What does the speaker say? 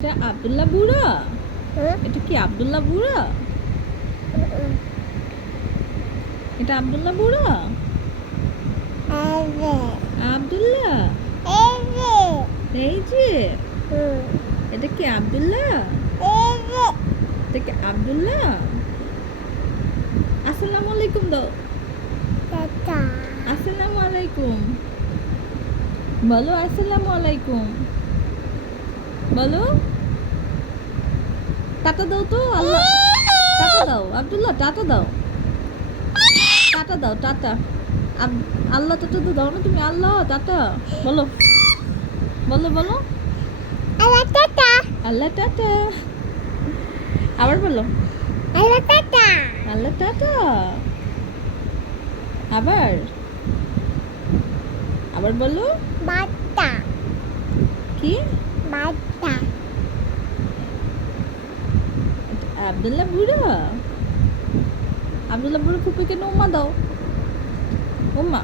এটা আব্দুল্লাহ বুড়া? এটা কি আব্দুল্লাহ বুড়া? এটা আব্দুল্লাহ বুড়া? আব্দুল্লাহ এই যে এটা কি আব্দুল্লাহ? এটা কি আব্দুল্লাহ? আসসালামু আলাইকুম দাও। আসসালামু আলাইকুম বলো। আসসালামু আলাইকুম বলো। টাটা দাও তো। আল্লাহ টাটা দাও। আব্দুল্লাহ টাটা দাও। টাটা দাও। টাটা। আল্লাহ টাটা তো দাও না তুমি। আল্লাহ টাটা বলো বলো বলো। আল্লাহ টাটা আবার বলো। আল্লাহ টাটা আবার আবার বলো। কি আব্দুল্লাহ বুড়া? আব্দুল্লাহ বুড়া ফুপিকে উম্মা দাও। উম্মা